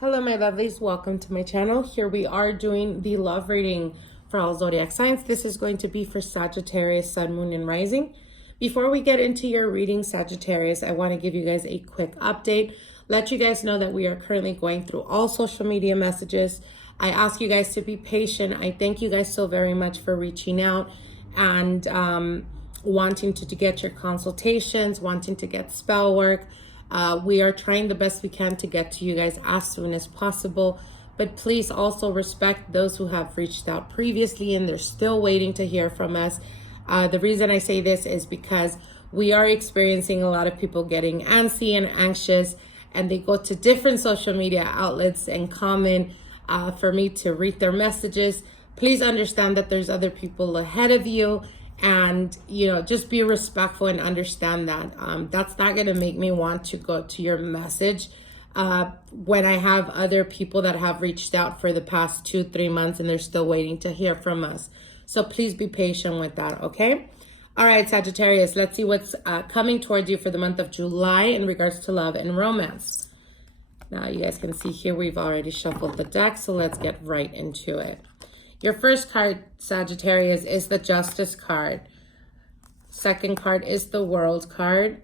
Hello my lovelies, welcome to my channel. Here we are doing the love reading for all zodiac signs. This is going to be for Sagittarius, Sun, Moon, and Rising. Before we get into your reading, Sagittarius, I want to give you guys a quick update. Let you guys know that we are currently going through all social media messages. I ask you guys to be patient. I thank you guys so very much for reaching out and wanting to get your consultations, wanting to get spell work. We are trying the best we can to get to you guys as soon as possible, but please also respect those who have reached out previously and they're still waiting to hear from us. The reason I say this is because we are experiencing a lot of people getting antsy and anxious, and they go to different social media outlets and comment for me to read their messages. Please understand that there's other people ahead of you, and just be respectful and understand that that's not going to make me want to go to your message when I have other people that have reached out for the past 2-3 months and they're still waiting to hear from us. So please be patient with that, okay? All right, Sagittarius, let's see what's coming towards you for the month of July in regards to love and romance. Now you guys can see here we've already shuffled the deck, so let's get right into it. Your first card, Sagittarius, is the Justice card. Second card is the World card.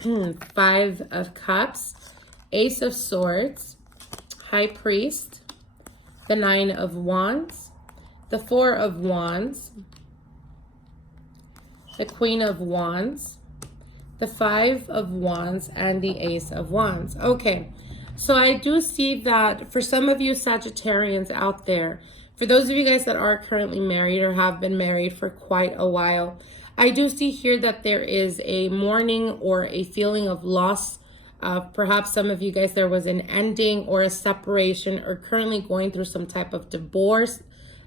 5 of Cups, Ace of Swords, High Priest, the 9 of Wands, the 4 of Wands, the Queen of Wands, the 5 of Wands, and the Ace of Wands. Okay, so I do see that for some of you Sagittarians out there, for those of you guys that are currently married or have been married for quite a while, I do see here that there is a mourning or a feeling of loss. Perhaps some of you guys, there was an ending or a separation, or currently going through some type of divorce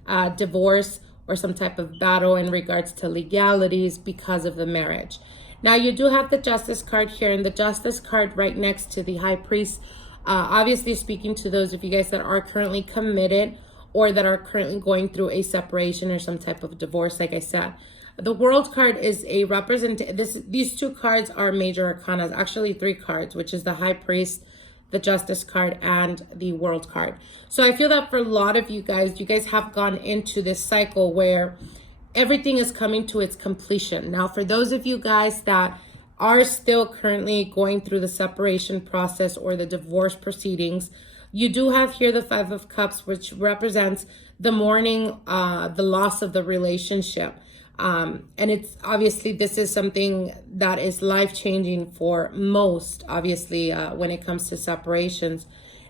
or some type of battle in regards to legalities because of the marriage. Now you do have the Justice card here, and the Justice card right next to the High Priest, obviously speaking to those of you guys that are currently committed or that are currently going through a separation or some type of divorce. Like I said, the World card is a these 2 cards are major arcana, actually 3 cards, which is the High Priest, the Justice card, and the World card. So I feel that for a lot of you guys have gone into this cycle where everything is coming to its completion. Now, for those of you guys that are still currently going through the separation process or the divorce proceedings, you do have here the 5 of Cups, which represents the mourning, the loss of the relationship. And it's obviously, this is something that is life-changing for most, obviously, when it comes to separations.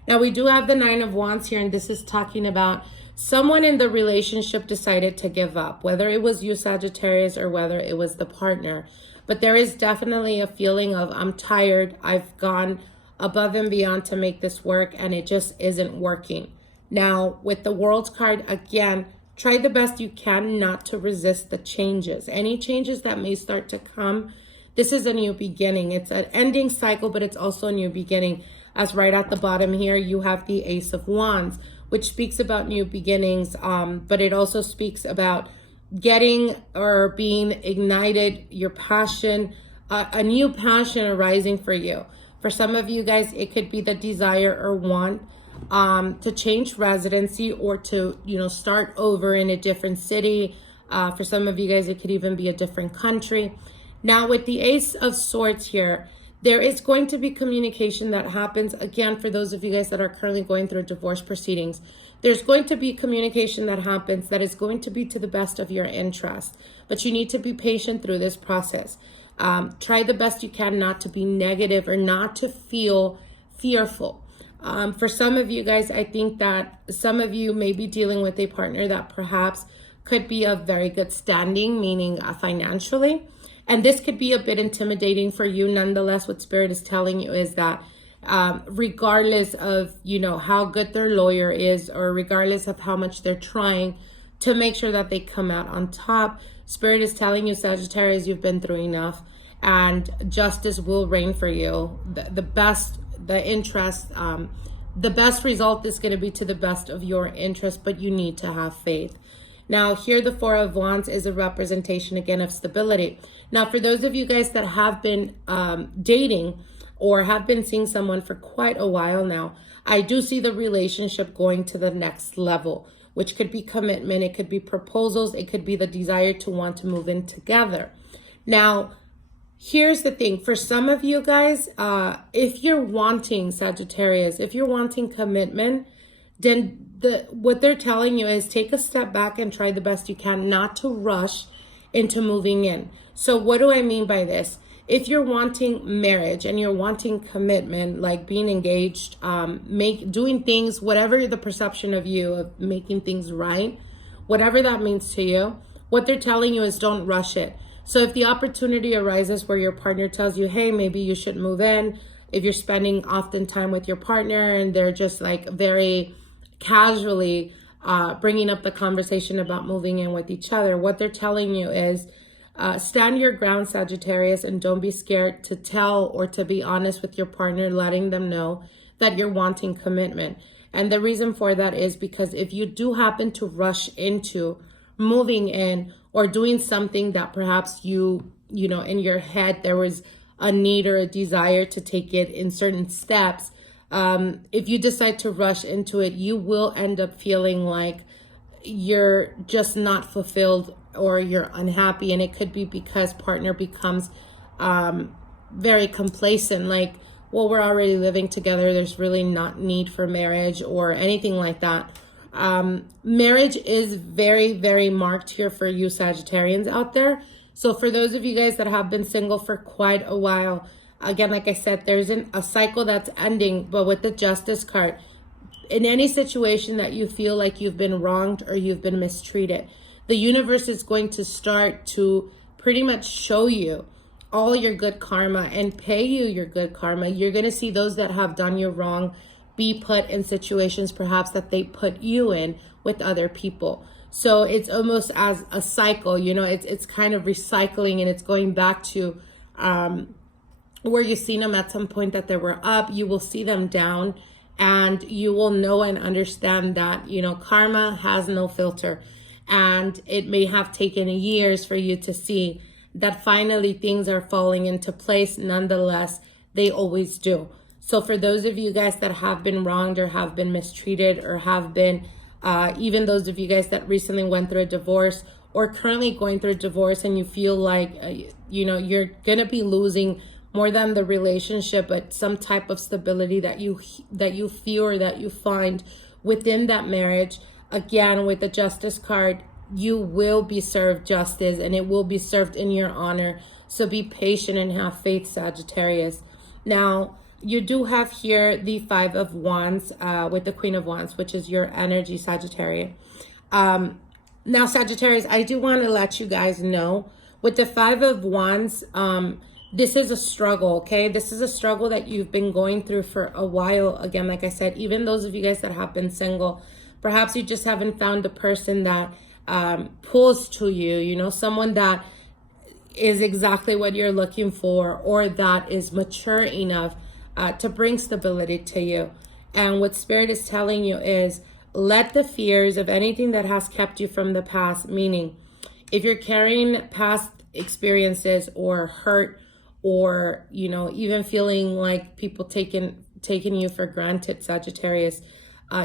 Now, we do have the 9 of Wands here, and this is talking about someone in the relationship decided to give up, whether it was you, Sagittarius, or whether it was the partner. But there is definitely a feeling of, I'm tired, I've gone above and beyond to make this work, and it just isn't working. Now, with the World card, again, try the best you can not to resist the changes. Any changes that may start to come, this is a new beginning. It's an ending cycle, but it's also a new beginning. As right at the bottom here, you have the Ace of Wands, which speaks about new beginnings, but it also speaks about getting or being ignited, your passion, a new passion arising for you. For some of you guys, it could be the desire or want to change residency or to, start over in a different city. For some of you guys, it could even be a different country. Now, with the Ace of Swords here, there is going to be communication that happens. Again, for those of you guys that are currently going through divorce proceedings, there's going to be communication that happens that is going to be to the best of your interest. But you need to be patient through this process. Try the best you can not to be negative or not to feel fearful. For some of you guys, I think that some of you may be dealing with a partner that perhaps could be of very good standing, meaning financially. And this could be a bit intimidating for you. Nonetheless, what Spirit is telling you is that regardless of, how good their lawyer is, or regardless of how much they're trying to make sure that they come out on top, Spirit is telling you, Sagittarius, you've been through enough, and justice will reign for you. The best result is going to be to the best of your interest, but you need to have faith. Now, here the 4 of Wands is a representation, again, of stability. Now, for those of you guys that have been dating or have been seeing someone for quite a while now, I do see the relationship going to the next level, which could be commitment, it could be proposals, it could be the desire to want to move in together. Now, here's the thing. For some of you guys, if you're wanting Sagittarius, if you're wanting commitment, then what they're telling you is take a step back and try the best you can not to rush into moving in. So what do I mean by this? If you're wanting marriage and you're wanting commitment, like being engaged, doing things, whatever the perception of you of making things right, whatever that means to you, what they're telling you is don't rush it. So if the opportunity arises where your partner tells you, hey, maybe you should move in, if you're spending often time with your partner and they're just like very casually bringing up the conversation about moving in with each other, what they're telling you is stand your ground, Sagittarius, and don't be scared to tell or to be honest with your partner, letting them know that you're wanting commitment. And the reason for that is because if you do happen to rush into moving in or doing something that perhaps you know, in your head, there was a need or a desire to take it in certain steps, if you decide to rush into it, you will end up feeling like you're just not fulfilled or you're unhappy. And it could be because partner becomes very complacent, like, well, we're already living together, there's really not need for marriage or anything like that. Marriage is very, very marked here for you Sagittarians out there. So for those of you guys that have been single for quite a while, again, like I said, there's a cycle that's ending, but with the Justice card, in any situation that you feel like you've been wronged or you've been mistreated, the universe is going to start to pretty much show you all your good karma and pay you your good karma. You're going to see those that have done you wrong be put in situations perhaps that they put you in with other people. So it's almost as a cycle, you know, it's kind of recycling, and it's going back to where you've seen them at some point that they were up, you will see them down, and you will know and understand that, you know, karma has no filter. And it may have taken years for you to see that finally things are falling into place. Nonetheless, they always do. So for those of you guys that have been wronged or have been mistreated or have been, even those of you guys that recently went through a divorce or currently going through a divorce, and you feel like, you know, you're going to be losing more than the relationship, but some type of stability that you feel or that you find within that marriage. Again, with the Justice card, you will be served justice, and it will be served in your honor. So be patient and have faith, Sagittarius. Now, you do have here the Five of Wands with the Queen of Wands, which is your energy, Sagittarius. Now, Sagittarius, I do want to let you guys know, with the Five of Wands, this is a struggle, okay? This is a struggle that you've been going through for a while. Again, like I said, even those of you guys that have been single, perhaps you just haven't found a person that pulls to you, you know, someone that is exactly what you're looking for, or that is mature enough to bring stability to you. And what Spirit is telling you is let the fears of anything that has kept you from the past, meaning if you're carrying past experiences or hurt, or, you know, even feeling like people taking you for granted, Sagittarius,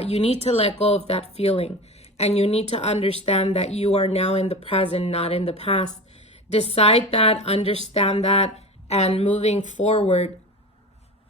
you need to let go of that feeling. And you need to understand that you are now in the present, not in the past. Decide that, understand that, and moving forward,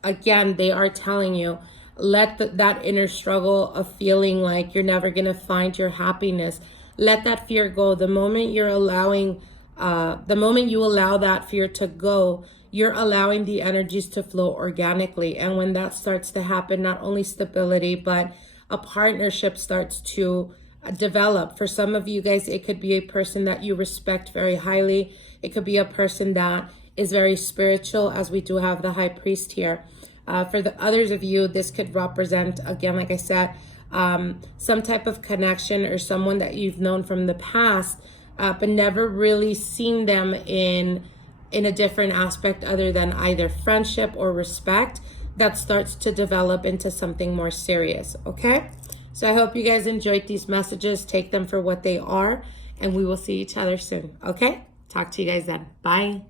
again, they are telling you, let that inner struggle of feeling like you're never going to find your happiness, let that fear go. The moment you allow that fear to go, you're allowing the energies to flow organically. And when that starts to happen, not only stability, but a partnership starts to develop. For some of you guys, it could be a person that you respect very highly. It could be a person that is very spiritual, as we do have the High Priest here. For the others of you, this could represent, again, like I said, some type of connection or someone that you've known from the past, but never really seen them in a different aspect other than either friendship or respect, that starts to develop into something more serious, okay? So I hope you guys enjoyed these messages. Take them for what they are, and we will see each other soon, okay? Talk to you guys then. Bye.